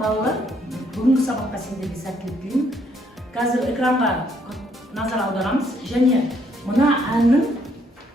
балалар, бүгінгі сабаққа сендерге сәттілік тілеймін. Қазір экранға назар аударамыз және мына әннің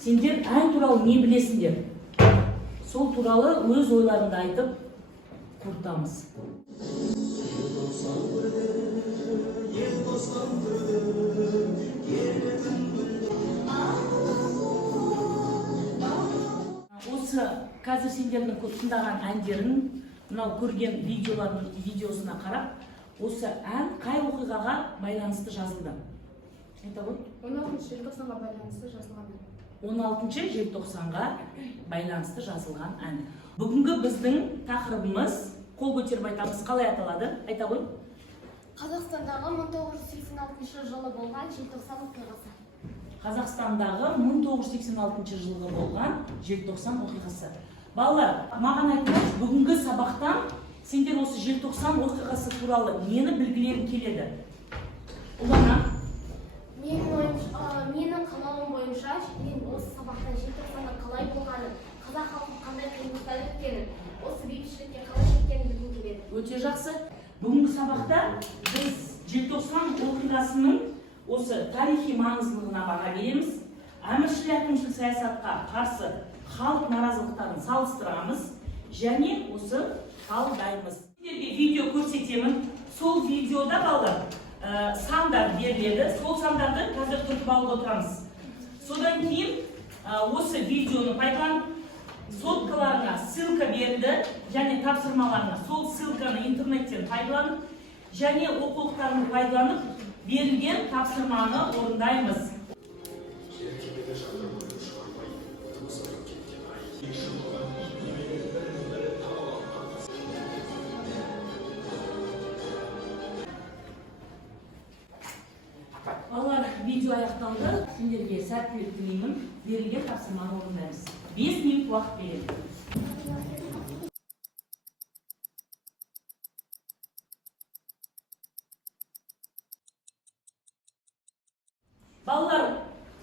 сендер ән туралы не білесіңдер? Сол туралы өз ойларыңды айтып қорытамыз. Осы қазір сендердің тыңдаған әндерін, мынау көрген видеосына қарап, осы ән қай оқиғаға байланысты жазылды? Айта ғой? 16 желтоқсанға байланысты жазылған. 16 желтоқсанға байланысты жазылған ән. Бүгінгі біздің тақырыбымыз, қол көтеріп айтамыз, қалай аталады? Айта ғой? Қазақстандағы 1986 жылы болған желтоқсан оқиғасы. Қазақстандағы 1986 жылғы болған желтоқсан оқиғасы. Балалар, маған айтыңыз, бүгінгі сабақтан сендер осы желтоқсан оқиғасы туралы нені білгілерің келеді? Ұлана? Менің қалауым бойынша, мен осы сабақтан желтоқсанның қалай болғанын, қазақ халқы қандай қиындықтар өткенін, осы бейбітшілікке қалай жеткенін білгім келеді. Өте жақсы. Бүгінгі сабақта біз желтоқсан оқиғасының осы тарихи маңыздылығына баға береміз. Әміршіл әкімшіл саясатқа қарсы халық наразылықтарын салыстырамыз және осы талдаймыз. Сіздерге видео көрсетемін. Сол видеода балалар сандар беріледі. Сол сандарды қазір түртіп алып отырамыз. Содан кейін осы видеоны пайдаланып соткаларына ссылка берді және тапсырмаларына сол ссылканы интернеттен пайдаланып және оқулықтарын пайдаланып берілген тапсырманы орындаймыз. Балалар, видео аяқталды. Сендерге сәттілік тілеймін. Берілген тапсырманы орындаймыз. 5 минут уақыт береді. Балалар,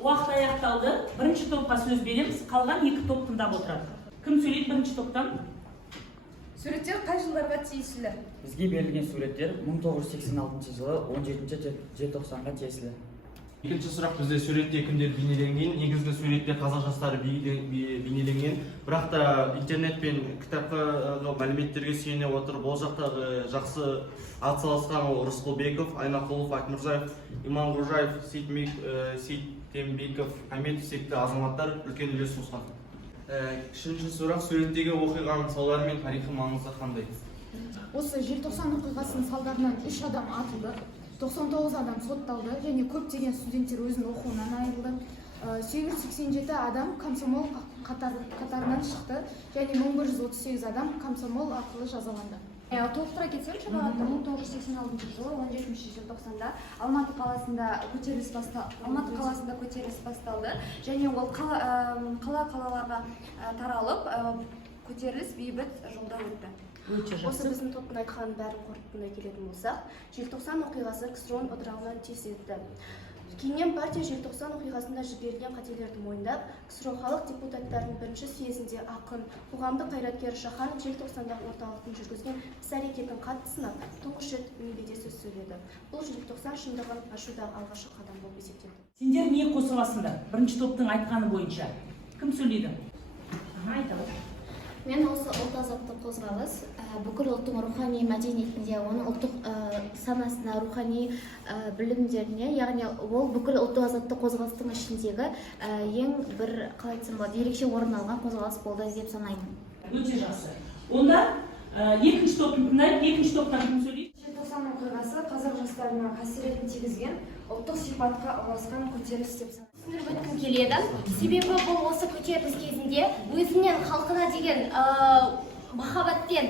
уақыт аяқталды. Бірінші топқа сөз береміз. Қалған 2 топ тыңдап отырады. Кім сөйлейді бірінші топтан? Суреттер қай жылдарға тиесілі? Бізге берілген суреттер 1986 жылы 17 желтоқсанға тиесілі. Екінші сұрақ, бізде суретте кімдер бейнеленген, негізгі суретте қазақ жастары бейнеленген, бірақ та интернет пен кітапқа мәліметтерге сүйене отырып, ол жақтағы жақсы атсалысқан ол Рысқұлбеков, Айнақұлов, Айтмұрзаев, Иманғожаев, Сейтембеков, Аметов секілді азаматтар үлкен үлес қосқан. Үшінші сұрақ, суреттегі оқиғаның салдары мен тарихи маңызы қандай? Осы желтоқсан оқиғасының салдарынан 3 адам атылды, 99 адам сотталды және көптеген студенттер өзінің оқуынан айырылды. 887 адам комсомол қатарынан шықты және 1138 адам комсомол арқылы жазаланды. Толықтыра кетсем, 1986 жылы 17 желтоқсанда Алматы қаласында көтеріліс басталды және ол қалаларға таралып, көтеріліс бейбіт жолда өтті. Осы біздің топтың айтқанын бәрін қорытындылай келетін болсақ, желтоқсан оқиғасы КСРО-ның ыдырауынан тез етті. Кейіннен партия желтоқсан оқиғасында жіберілген қателерді мойындап, КСРО халық депутаттарының бірінші съезінде ақын, қоғамдық қайраткер Шаханов желтоқсандағы орталықтың жүргізген іс-әрекетін қатты сынап, тұңғыш рет мінбеде сөз сөйледі. Бұл желтоқсан шындығын ашудағы алғашқы қадам болып есептелді. Сендер не қосыласыңдар? Бірінші топтың айтқаны бойынша. Кім сөйлейді? Айтады. Мен осы ұлт-азаттық қозғалыс бүкіл ұлттың рухани мәдениетінде, оның ұлттық санасына, рухани білімдеріне, яғни ол бүкіл ұлт-азаттық қозғалыстың ішіндегі ең бір, қалай айтсам болады, ерекше орын алған қозғалыс болды деп санаймын. Өте жақсы. Онда екінші топтың тыңдайық, екінші топтан кім сөйлейді? Желтоқсан оқиғасы қазақ жастарына қасіретін тигізген, ұлттық сипатқа ұласқан көтеріліс деп санаймын. Түсіндіріп өткім келеді. Себебі бұл осы көтеріліс кезінде өзінен халқына деген махаббатпен,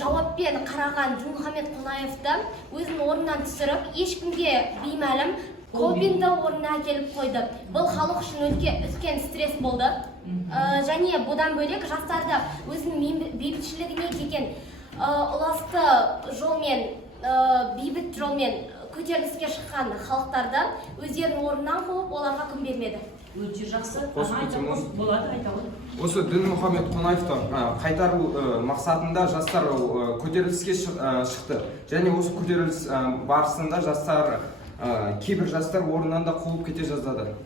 жауаппен қараған Дінмұхамед Қонаевты өзінің орнынан түсіріп, ешкімге беймәлім Колбинді орнына келіп қойды. Бұл халық үшін үлкен стресс болды. Және бұдан бөлек жастарды өзінің бейбітшілігіне деген ұласты жолмен, бейбіт жолмен көтеріліске шыққан халықтардан өздерінің орнынан қуып оларға күн бермеді. Өте жақсы. Болады, осы Дінмұхамед Қонаевты қайтару мақсатында жастар көтеріліске шықты. Және осы көтеріліс барысында жастар, кейбір жастар орнынан да қуып кете жаздады.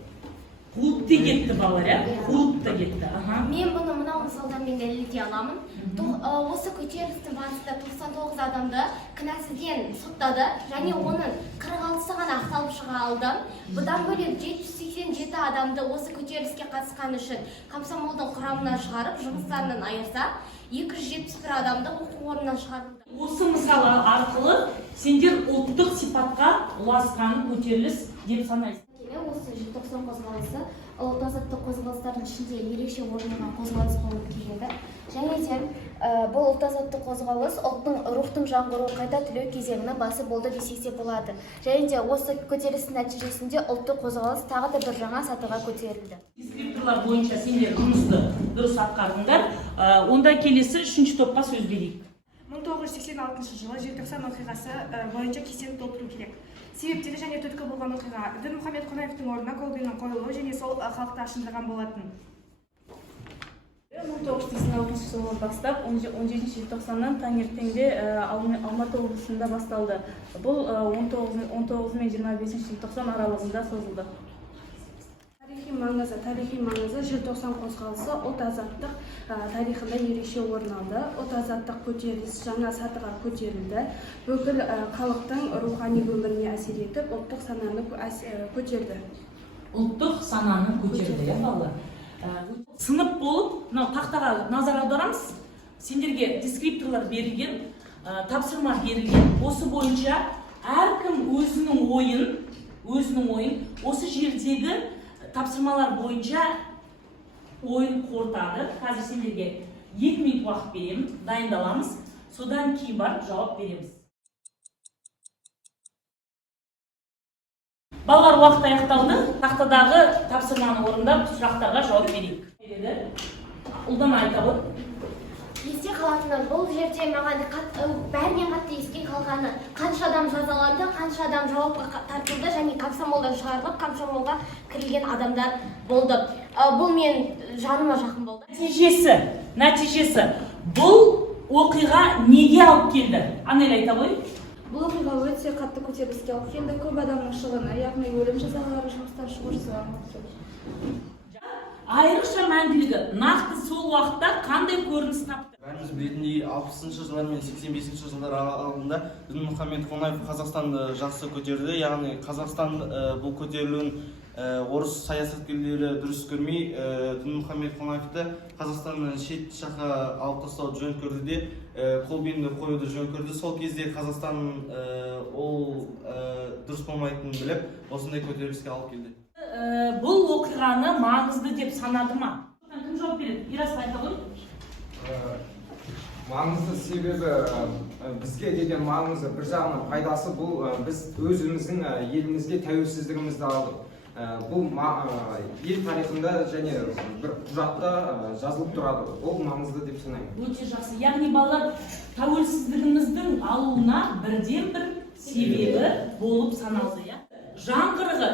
Қуып те кетті балалар, қуып та кетті. Мен бұны мынау мысалдармен дәлелдей аламын. Осы көтерілістің барысында 99 адамды кінәсізден соттады, және оның 46-сы ғана ақталып шыға алды. Бұдан бөлек 787 адамды осы көтеріліске қатысқан үшін комсомолдың құрамынан шығарып, жұмыстарынан айырса, 271 адамды оқу орнынан шығарылды. Осы мысалы арқылы сендер ұлттық сипатқа ұласқан көтеріліс деп санайсың. Осы желтоқсан қозғалысы ұлт азаттық қозғалыстардың ішінде ерекше орын алған қозғалыс болып келеді. Және де бұл ұлт азаттық қозғалыс ұлттың рухтың жаңғыру қайта түлеу кезеңінің басы болды десек те болады. Және де осы көтерілістің нәтижесінде ұлттық қозғалыс тағы да бір жаңа сатыға көтерілді. Дискрипторлар бойынша сендер жұмысты дұрыс атқардыңдар. Онда келесі үшінші топқа сөз берейік. 1986 жылы желтоқсан оқиғасы бойынша кестені толтыру керек. Себептері және түрткі болған оқиға Дінмұхамед Қонаевтың орнына колбиннің қойылуы және сол халықты ашындырған болатын. 1986 жылы бастап 17 желтоқсаннан таңертеңде Алматы облысында басталды. Бұл 19 мен 25 желтоқсан аралығында созылды. Тарихи маңызы желтоқсан қозғалысы ұлт азаттық тарихында ерекше орын алды. Ұлт азаттық көтеріліс жаңа сатыға көтерілді. Бүкіл халықтың рухани өміріне әсер етіп, ұлттық сананы көтерді. Ұлттық сананы көтерді, иә балалар. Сынып болып, тақтаға назар аударамыз. Сендерге дескрипторлар берілген, тапсырма берілген. Осы бойынша әркім өзінің ойын осы жердегі тапсырмалар бойынша ойын қорытады. Қазір сендерге 2 минут уақыт беремін, дайындаламыз. Содан кейін барып жауап береміз. Балалар, уақыт аяқталды. Тақтадағы тапсырманы орындап, сұрақтарға жауап берейік. Ұлдан айта ғой. Есте қалатыны, бұл жерде маған бәрінен қатты еске қалғаны, қанша адам жазаланды, қанша адам жауапқа тартылды, және комсомолдан шығарылып, комсомолға кірілген адамдар болды. Бұл мен жаныма жақын болды. Нәтижесі, бұл оқиға неге алып келді? Анель айта ғой. Бұл оқиға өте қатты көтеріліске алып келді. Көп адамның шығыны, яғни өлім жазалары, жұмыстан шығу жазалары. Айрықша мәнділігі нақты сол уақытта қандай көрініс тапты? Бәріміз білетіндей 60-шы жылдар мен 85-ші жылдар аралығында Дінмұхамед Қонаев Қазақстанды жақсы көтерді. Яғни Қазақстан бұл көтерілуін орыс саясаткерлері дұрыс көрмей, Дінмұхамед Қонаевты Қазақстанның шет жаққа алып тастауды жөн көрді де, колбинді қоюды жөн көрді. Сол кезде Қазақстан ол дұрыс болмайтынын біліп, осындай көтеріліске алып келді. Бұл оқиғаны маңызды деп санады ма? Кім жауап береді? Ирас айта ғой. Маңызды себебі бізге деген маңызы бір жағынан пайдасы бұл біз өзіміздің елімізге тәуелсіздігімізді алдық. Бұл ел тарихында және бір құжатта жазылып тұрады. Ол маңызды деп санаймын. Өте жақсы. Яғни балалар тәуелсіздігіміздің алуына бірден бір себебі болып саналды. Жаңғырығы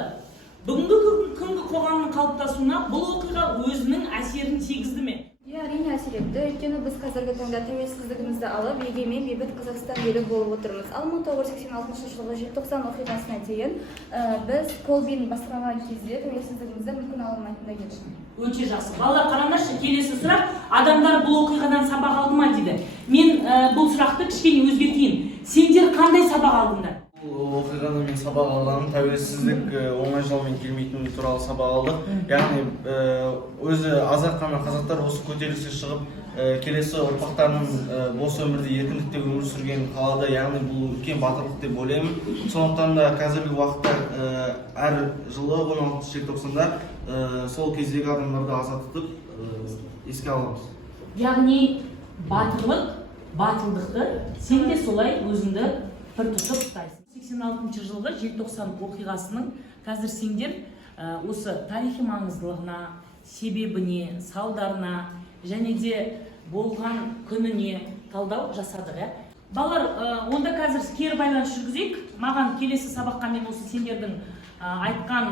бүгінгі күнгі қоғамның қалыптасуына бұл оқиға өзінің әсерін тигізді ме? Әрине әсер етті. Өйткені біз қазіргі таңда тәуелсіздігімізді алып, егемен бейбіт Қазақстан елі болып отырмыз. Ал 1986 жылғы желтоқсан оқиғасына дейін біз колбин басталған кезде тәуелсіздігімізді мүмкін ала алмайтындай еді. Өте жақсы. Балалар, қараңдаршы, келесі сұрақ. Адамдар бұл оқиғадан сабақ алды ма дейді. Мен бұл сұрақты кішкене өзгертейін. Сендер қандай сабақ алдыңдар? Бұл оқиғаны мен сабақ алғаным, тәуелсіздік оңай жолмен келмейтіні туралы сабақ алдық. Яғни өзі азатқаны қазақтар осы көтеріліске шығып, келесі ұрпақтарының бос өмірде еркіндікте өмір сүрген қалады. Яғни бұл үлкен батырлық деп ойлаймын. Сондықтан да қазіргі уақытта әр жылы 16 желтоқсанда сол кездегі адамдарды азат етіп еске аламыз. Яғни батылдықты сен де солай өзіңді бір тұтып ұстайсың. 86 жылғы желтоқсан оқиғасының қазір сендер осы тарихи маңыздылығына, себебіне, салдарына және де болған күніне талдау жасадық. Балалар, онда қазір кері байланыс жүргізейік. Маған келесі сабаққа мен осы сендердің айтқан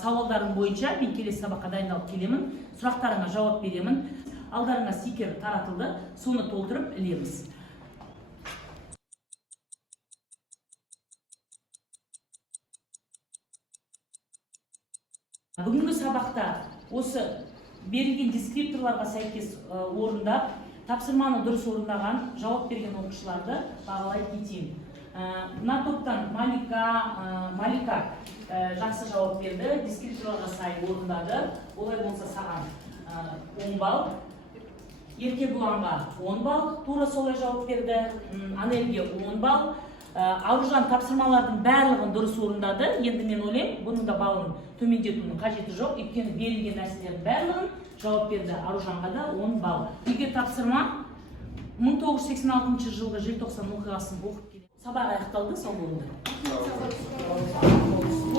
сауалдарың бойынша мен келесі сабаққа дайындалып келемін. Сұрақтарыңа жауап беремін. Алдарыңа стикер таратылды. Соны толтырып ілеміз. Бүгінгі сабақта осы берілген дескрипторларға сәйкес орындап, тапсырманы дұрыс орындаған, жауап берген оқушыларды бағалай кетейін. Мына топтан Малика жақсы жауап берді, дескрипторларға сай орындады. Олай болса саған 10 балл. Еркебұланға 10 балл, тура солай жауап берді. Анельге 10 балл. Аружан тапсырмалардың барлығын дұрыс орындады. Енді мен ойлаймын, бұның да балын төмендетудің қажеті жоқ. Өйткені берілген нәрселердің барлығын жауап берді. Аружанға да 10 балл. Егер тапсырма 1986 жылғы желтоқсан оқиғасын оқып келеді. Сабақ аяқталды, сол болды.